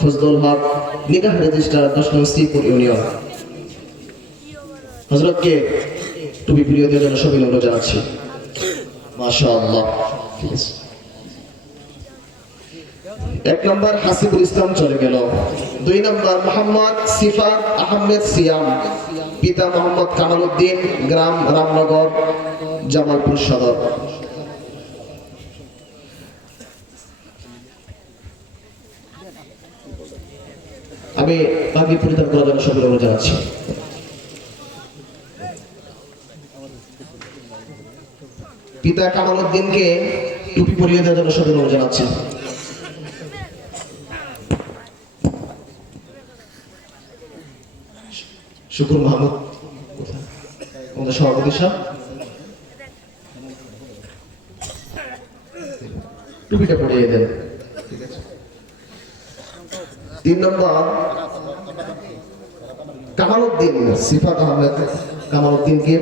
ফজলুল হক নিকাহ registrar 10 নং Sreepur union. হযরতকে টুপি পরিয়ে দেওয়ার জন্য সবাই অনুরোধ জানাচ্ছি। মাশাআল্লাহ। ঠিক আছে। 1 নম্বর হাসিবুল ইসলাম চলে গেল। 2 নম্বর মোহাম্মদ সিফাত আহমেদ সিয়াম, পিতা মোহাম্মদ কামাল উদ্দিন, গ্রাম রামনগর, জামালপুর সদর। আমি পাগড়ি পরিধান করার জন্য সবাই অনুরোধ জানাচ্ছি। পিতা কামাল উদ্দিনকে টুপি পরিয়ে দেওয়ার জন্য সবাই অনুরোধ জানাচ্ছি। শুকুর মাহমুদ আমাদের সভাপতি সাহেব টুপিটা পরিয়ে দেন। ঠিক আছে। 3 নম্বর কামাল উদ্দিন, সিফাত আহমেদ কামাল উদ্দিনকে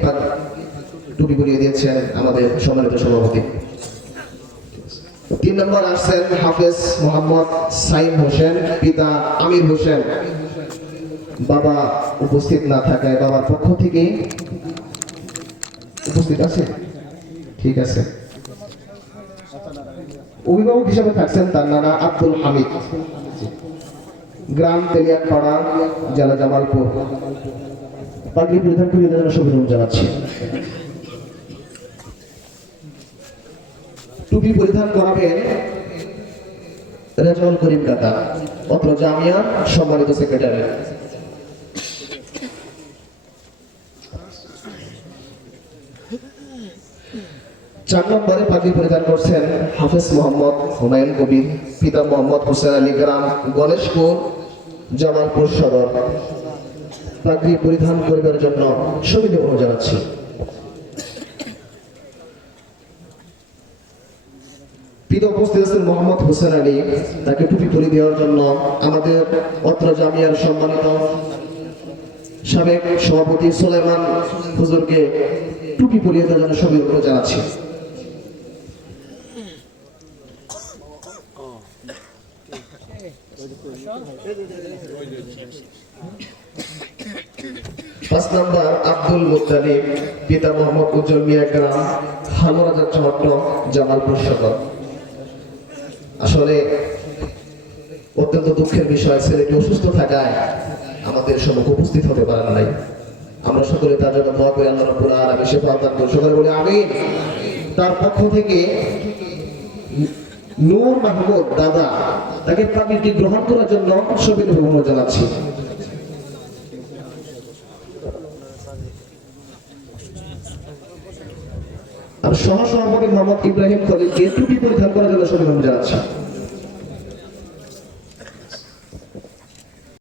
টুপি পরিয়ে দিয়েছেন আমাদের সম্মানিত সভাপতি। 3 নম্বর আসছেন হাফেজ মোহাম্মদ সাইম হোসেন, পিতা আমির হোসেন। বাবা উপস্থিত না থাকায় বাবার পক্ষ থেকে উপস্থিত আছে। ঠিক আছে। অভিভাবক হিসেবে থাকছেন তার নানা আব্দুল হামিদ, গ্রাম তেলিয়াপাড়া, জেলা জামালপুর। পাগড়ি পরিধান করে দেওয়ার জন্য শুভেচ্ছা জানাচ্ছি। টুপি পরিধান করাবেন রেজাউল করিম কাকা, অত্র জামিয়ার সম্মানিত সেক্রেটারি। 4 নম্বরে পাগড়ি পরিধান করছেন হাফেজ মোহাম্মদ হুমায়ুন কবির, পিতা মোহাম্মদ হোসেন আলী, গ্রাম গণেশপুর, জামালপুর সদর। পাগড়ি পরিধান করিবার জন্য সবাইকে অনুরোধ জানাচ্ছি। পিতা উপস্থিত আছেন মোহাম্মদ হোসেন আলী, তাকে টুপি পরিয়ে দেওয়ার জন্য আমাদের অত্র জামিয়ার সম্মানিত সাবেক সভাপতি সুলাইমান হুজুরকে টুপি পরিয়ে দেওয়ার জন্য সবাই অনুরোধ জানাচ্ছি। 5 নম্বর আব্দুল মুত্তালিব, পিতা মোহাম্মদ উজ্জ্বল মিয়া, গ্রাম হালুরাজা চট্ট, জামালপুর সদর। আসলে অত্যন্ত দুঃখের বিষয়, ছেলেটি অসুস্থ থাকায় আমাদের সম্মুখে উপস্থিত হতে পারেন নাই। আমরা সকলে তার জন্য দোয়া করি, আল্লাহ রাব্বুল আলামিন শিফা দান করুন। সকলে বলি আমিন। তার পক্ষ থেকে নূর মাহমুদ দাদা, তাকে পাগড়িটি গ্রহণ করার জন্য সবাইকে অনুরোধ জানাচ্ছি। আর সহ সভাপতি মোহাম্মদ ইব্রাহিম খলিলকে টুপি পরিধান করার জন্য সবাইকে অনুরোধ জানাচ্ছি।